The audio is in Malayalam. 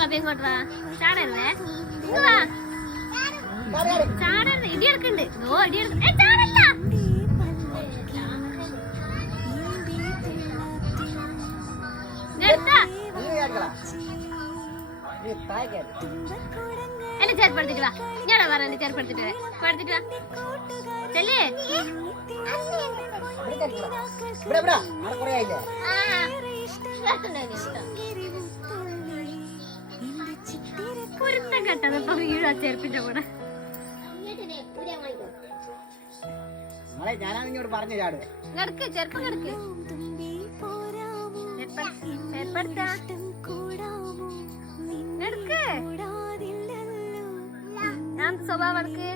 കപ്പ ഇങ്ങോട്ട് വാ. ചാടരുതേ. ഇങ്ങ് വാ. ചാടരുത്. ഇടി എടുക്കണ്ട്. ഓ ഇടി എടുക്ക. ചാടല്ല. എന്നെ ചേർപ്പെടുത്തിട്ട് വാ. ഞാനാ പറഞ്ഞ ചേർപ്പെടുത്തിട്ട് പഠിത്തിട്ട് വാ. ചെല്ലേ പൊരുത്തം കെട്ടത് ഇപ്പൊ വീഴാ ചെരുപ്പിന്റെ കൂടെ. കിടക്ക് ചെറുപ്പം കിടക്ക്. ഞാൻ സ്വഭാവം എടുക്ക്.